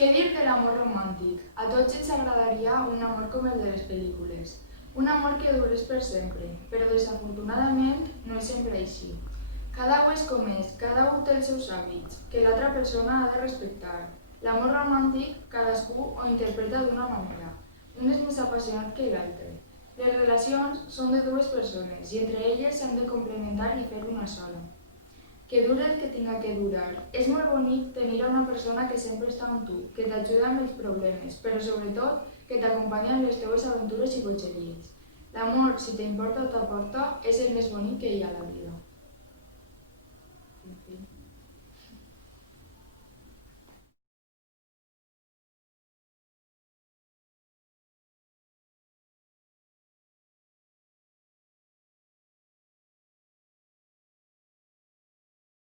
Què dir de l'amor romàntic? A tots ens agradaria un amor com el de les pel·lícules. Un amor que durés per sempre, però desafortunadament no és sempre així. Cada u és com és, cada u té els seus hàbits, que l'altra persona ha de respectar. L'amor romàntic cadascú ho interpreta d'una manera. Un és més apassionat que l'altre. Les relacions són de dues persones i entre elles s'han de complementar i fer una sola. Que dure el que tinga que durar. És molt bonic tenir una persona que sempre està amb tu, que t'ajuda amb els problemes, però sobretot que t'acompanya en les teves aventures i bogeries. L'amor, si t'importa o t'aporta, és el més bonic que hi ha a la vida.